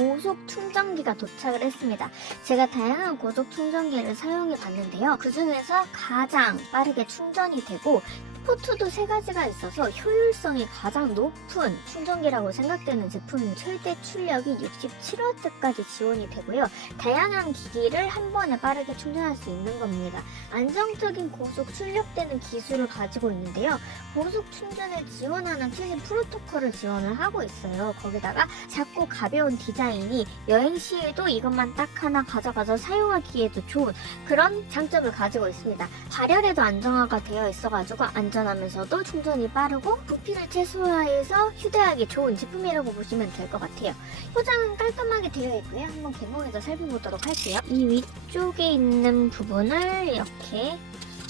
고속 충전기가 도착을 했습니다. 제가 다양한 고속 충전기를 사용해 봤는데요. 그 중에서 가장 빠르게 충전이 되고 포트도 3가지가 있어서 효율성이 가장 높은 충전기라고 생각되는 제품은 최대 출력이 67W까지 지원이 되고요. 다양한 기기를 한 번에 빠르게 충전할 수 있는 겁니다. 안정적인 고속 출력되는 기술을 가지고 있는데요. 고속 충전을 지원하는 최신 프로토콜을 지원을 하고 있어요. 거기다가 작고 가벼운 디자인이 여행 시에도 이것만 딱 하나 가져가서 사용하기에도 좋은 그런 장점을 가지고 있습니다. 발열에도 안정화가 되어 있어가지고 안전하면서도 충전이 빠르고 부피를 최소화해서 휴대하기 좋은 제품이라고 보시면 될 것 같아요. 포장은 깔끔하게 되어 있고요. 한번 개봉해서 살펴보도록 할게요. 이 위쪽에 있는 부분을 이렇게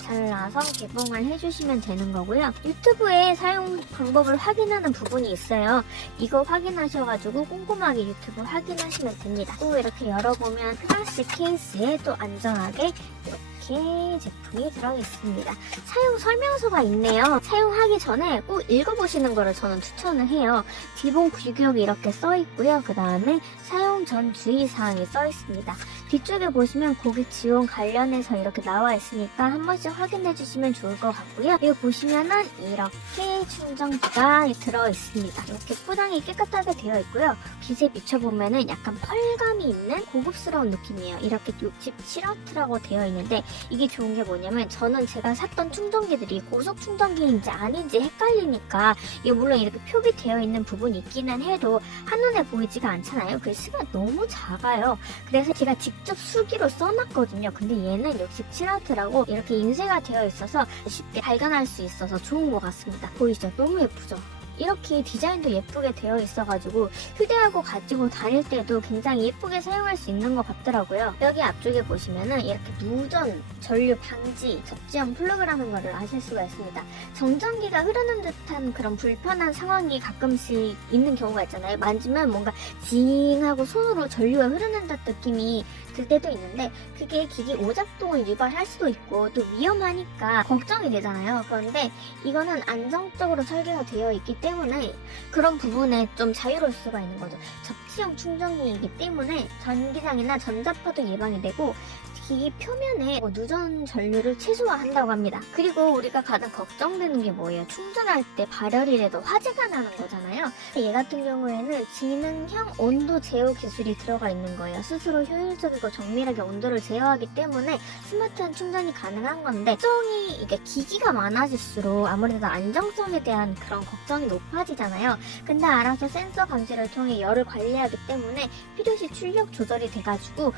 잘라서 개봉을 해주시면 되는 거고요. 유튜브에 사용 방법을 확인하는 부분이 있어요. 이거 확인하셔가지고 꼼꼼하게 유튜브 확인하시면 됩니다. 또 이렇게 열어보면 플라스틱 케이스에 또 안전하게 이렇게 제품이 들어있습니다. 사용 설명서가 있네요. 사용하기 전에 꼭 읽어보시는 거를 저는 추천을 해요. 기본 규격이 이렇게 써있고요. 그 다음에 사용 전 주의사항이 써있습니다. 뒤쪽에 보시면 고객 지원 관련해서 이렇게 나와 있으니까 한 번씩 확인해 주시면 좋을 것 같고요. 여기 보시면은 이렇게 충전기가 들어있습니다. 이렇게 포장이 깨끗하게 되어 있고요. 빛에 비춰보면은 약간 펄감이 있는 고급스러운 느낌이에요. 이렇게 67W라고 되어 있는데 이게 좋은 게 뭐냐면 저는 제가 샀던 충전기들이 고속 충전기인지 아닌지 헷갈리니까 이게 물론 이렇게 표기되어 있는 부분이 있기는 해도 한눈에 보이지가 않잖아요. 글씨가 너무 작아요. 그래서 제가 직접 수기로 써놨거든요. 근데 얘는 67W라고 이렇게 인쇄가 되어 있어서 쉽게 발견할 수 있어서 좋은 것 같습니다. 보이시죠? 너무 예쁘죠? 이렇게 디자인도 예쁘게 되어 있어가지고 휴대하고 가지고 다닐 때도 굉장히 예쁘게 사용할 수 있는 것 같더라고요. 여기 앞쪽에 보시면은 이렇게 무전 전류 방지 접지형 플러그라는 거를 아실 수가 있습니다. 정전기가 흐르는 듯한 그런 불편한 상황이 가끔씩 있는 경우가 있잖아요. 만지면 뭔가 징하고 손으로 전류가 흐르는 듯 느낌이 들 때도 있는데 그게 기기 오작동을 유발할 수도 있고 또 위험하니까 걱정이 되잖아요. 그런데 이거는 안정적으로 설계가 되어 있기 때문에 그런 부분에 좀 자유로울 수가 있는 거죠. 접지형 충전기이기 때문에 전기상이나 전자파도 예방이 되고 기기 표면에 누전 전류를 최소화한다고 합니다. 그리고 우리가 가장 걱정되는 게 뭐예요? 충전할 때 발열이라도 화재가 나는 거잖아요. 얘 같은 경우에는 지능형 온도 제어 기술이 들어가 있는 거예요. 스스로 효율적이고 정밀하게 온도를 제어하기 때문에 스마트한 충전이 가능한 건데 걱정이 이게 기기가 많아질수록 아무래도 안정성에 대한 그런 걱정이 높아지잖아요. 근데 알아서 센서 감지를 통해 열을 관리하기 때문에 필요시 출력 조절이 돼가지고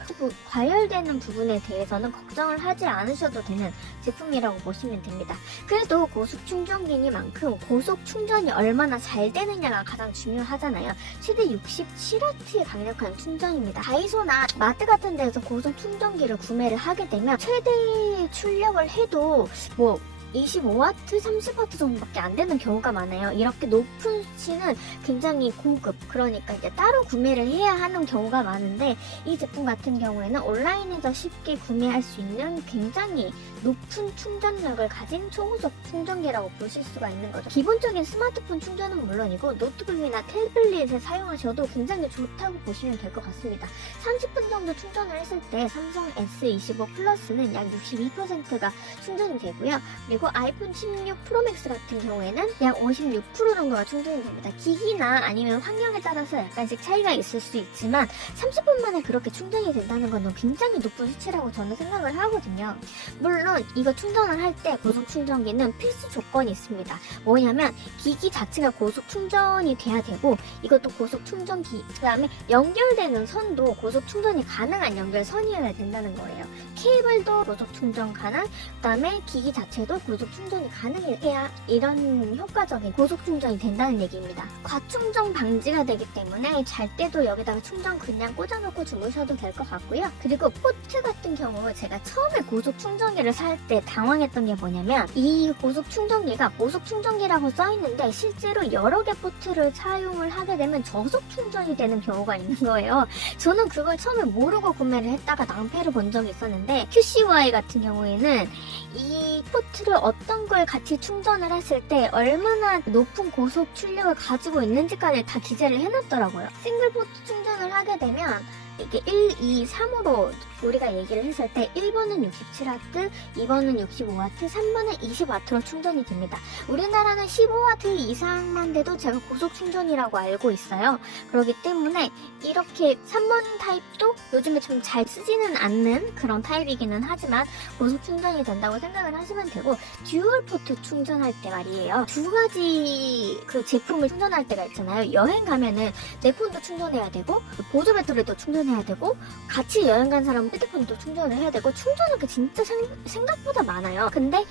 과열되는 부분에 대해서는 걱정을 하지 않으셔도 되는 제품이라고 보시면 됩니다. 그래도 고속 충전기니만큼 고속 충전이 얼마나 잘 되느냐가 가장 중요하잖아요. 최대 67W의 강력한 충전입니다. 다이소나 마트 같은 데서 고속 충전기를 구매를 하게 되면 최대 출력을 해도 25W, 30W 정도밖에 안 되는 경우가 많아요. 이렇게 높은 수치는 굉장히 고급, 그러니까 이제 따로 구매를 해야 하는 경우가 많은데 이 제품 같은 경우에는 온라인에서 쉽게 구매할 수 있는 굉장히 높은 충전력을 가진 초고속 충전기라고 보실 수가 있는 거죠. 기본적인 스마트폰 충전은 물론이고 노트북이나 태블릿에 사용하셔도 굉장히 좋다고 보시면 될 것 같습니다. 30분 정도 충전을 했을 때 삼성 S25 플러스는 약 62%가 충전이 되고요. 그리고 아이폰 16 프로맥스 같은 경우에는 약 56% 정도가 충전이 됩니다. 기기나 아니면 환경에 따라서 약간씩 차이가 있을 수 있지만 30분 만에 그렇게 충전이 된다는 건 굉장히 높은 수치라고 저는 생각을 하거든요. 물론 이거 충전을 할 때 고속 충전기는 필수 조건이 있습니다. 뭐냐면 기기 자체가 고속 충전이 돼야 되고 이것도 고속 충전기, 그 다음에 연결되는 선도 고속 충전이 가능한 연결선이어야 된다는 거예요. 케이블도 고속 충전 가능, 그 다음에 기기 자체도 고속 충전이 가능해야 이런 효과적인 고속 충전이 된다는 얘기입니다. 과충전 방지가 되기 때문에 잘 때도 여기다가 충전 그냥 꽂아놓고 주무셔도 될 것 같고요. 그리고 포트 같은 경우 제가 처음에 고속 충전기를 살 때 당황했던 게 뭐냐면 이 고속 충전기가 고속 충전기라고 써있는데 실제로 여러 개 포트를 사용을 하게 되면 저속 충전이 되는 경우가 있는 거예요. 저는 그걸 처음에 모르고 구매를 했다가 낭패를 본 적이 있었는데 QCY 같은 경우에는 이 포트를 어떤 걸 같이 충전을 했을 때 얼마나 높은 고속 출력을 가지고 있는지까지 다 기재를 해놨더라고요. 싱글 포트 충전을 하게 되면 이게 1, 2, 3으로 우리가 얘기를 했을 때 1번은 67W, 2번은 65W, 3번은 20W로 충전이 됩니다. 우리나라는 15W 이상만 돼도 제가 고속 충전이라고 알고 있어요. 그렇기 때문에 이렇게 3번 타입도 요즘에 좀 잘 쓰지는 않는 그런 타입이기는 하지만 고속 충전이 된다고 생각을 하시면 되고, 듀얼 포트 충전할 때 말이에요. 두 가지 그 제품을 충전할 때가 있잖아요. 여행 가면은 내 폰도 충전해야 되고 보조 배터리도 충전해야 되고 같이 여행 간 사람은 휴대폰도 충전을 해야 되고, 충전할 게 진짜 생각보다 많아요. 근데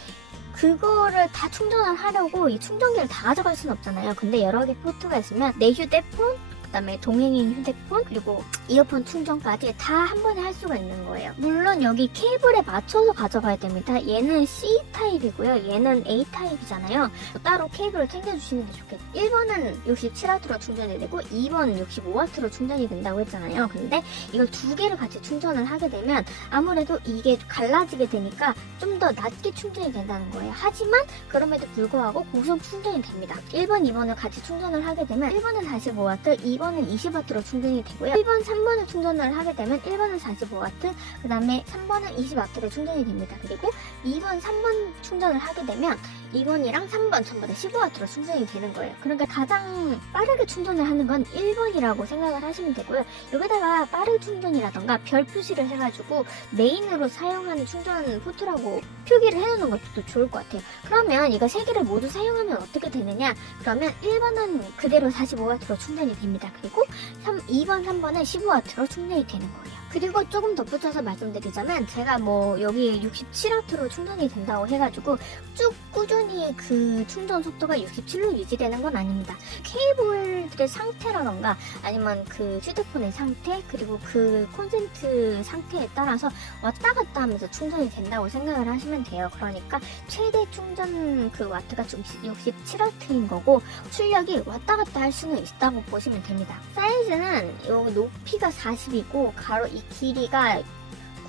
그거를 다 충전을 하려고 이 충전기를 다 가져갈 수는 없잖아요. 근데 여러 개 포트가 있으면 내 휴대폰, 그다음에 동행인 휴대폰, 그리고 이어폰 충전까지 다 한 번에 할 수가 있는 거예요. 물론 여기 케이블에 맞춰서 가져가야 됩니다. 얘는 C타입이고요. 얘는 A타입이잖아요. 따로 케이블을 챙겨주시는 게 좋겠죠. 1번은 67W로 충전이 되고 2번은 65W로 충전이 된다고 했잖아요. 근데 이걸 두 개를 같이 충전을 하게 되면 아무래도 이게 갈라지게 되니까 좀 더 낮게 충전이 된다는 거예요. 하지만 그럼에도 불구하고 고속 충전이 됩니다. 1번, 2번을 같이 충전을 하게 되면 1번은 45W, 2번은 20W로 충전이 되고요. 1번, 3번을 충전을 하게 되면 1번은 45W, 그 다음에 3번은 20W로 충전이 됩니다. 그리고 2번, 3번 충전을 하게 되면 2번이랑 3번 전부 다 15W로 충전이 되는 거예요. 그러니까 가장 빠르게 충전을 하는 건 1번이라고 생각을 하시면 되고요. 여기다가 빠른 충전이라던가 별 표시를 해가지고 메인으로 사용하는 충전 포트라고 표기를 해놓는 것도 좋을 것 같아요. 그러면 이거 세 개를 모두 사용하면 어떻게 되느냐? 그러면 1번은 그대로 45W로 충전이 됩니다. 그리고 2번, 3번은 15W로 충전이 되는 거예요. 그리고 조금 덧붙여서 말씀드리자면 제가 뭐 여기 67W로 충전이 된다고 해가지고 쭉 꾸준히 그 충전 속도가 67로 유지되는 건 아닙니다. 케이블의 상태라던가 아니면 그 휴대폰의 상태, 그리고 그 콘센트 상태에 따라서 왔다 갔다 하면서 충전이 된다고 생각을 하시면 돼요. 그러니까 최대 충전 그 와트가 67W인 거고 출력이 왔다 갔다 할 수는 있다고 보시면 됩니다. 사이즈는 여기 높이가 40이고 가로 이 길이가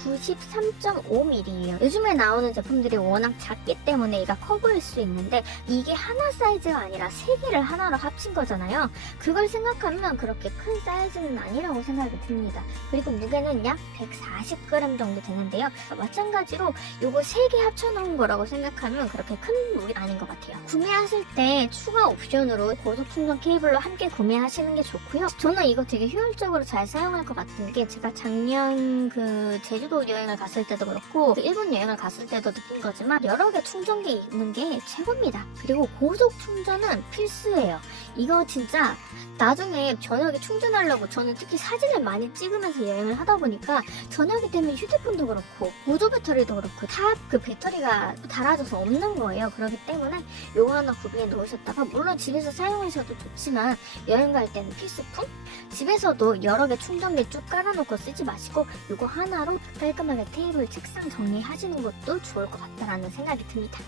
93.5mm예요. 요즘에 나오는 제품들이 워낙 작기 때문에 얘가 커 보일 수 있는데 이게 하나 사이즈가 아니라 세 개를 하나로 합친 거잖아요. 그걸 생각하면 그렇게 큰 사이즈는 아니라고 생각이 듭니다. 그리고 무게는 약 140g 정도 되는데요. 마찬가지로 요거 세 개 합쳐놓은 거라고 생각하면 그렇게 큰 물이 아닌 것 같아요. 구매하실 때 추가 옵션으로 고속 충전 케이블로 함께 구매하시는 게 좋고요. 저는 이거 되게 효율적으로 잘 사용할 것 같은 게 제가 작년 그 제주도 여행을 갔을 때도 그렇고 일본 여행을 갔을 때도 느낀 거지만 여러 개 충전기 있는 게 최고입니다. 그리고 고속 충전은 필수예요. 이거 진짜 나중에 저녁에 충전하려고 저는 특히 사진을 많이 찍으면서 여행을 하다 보니까 저녁이 되면 휴대폰도 그렇고 보조 배터리도 그렇고 다 그 배터리가 닳아져서 없는 거예요. 그렇기 때문에 요거 하나 구비해 놓으셨다가 물론 집에서 사용하셔도 좋지만 여행 갈 때는 필수품? 집에서도 여러 개 충전기 쭉 깔아놓고 쓰지 마시고 요거 하나로 깔끔하게 테이블 책상 정리하시는 것도 좋을 것 같다라는 생각이 듭니다.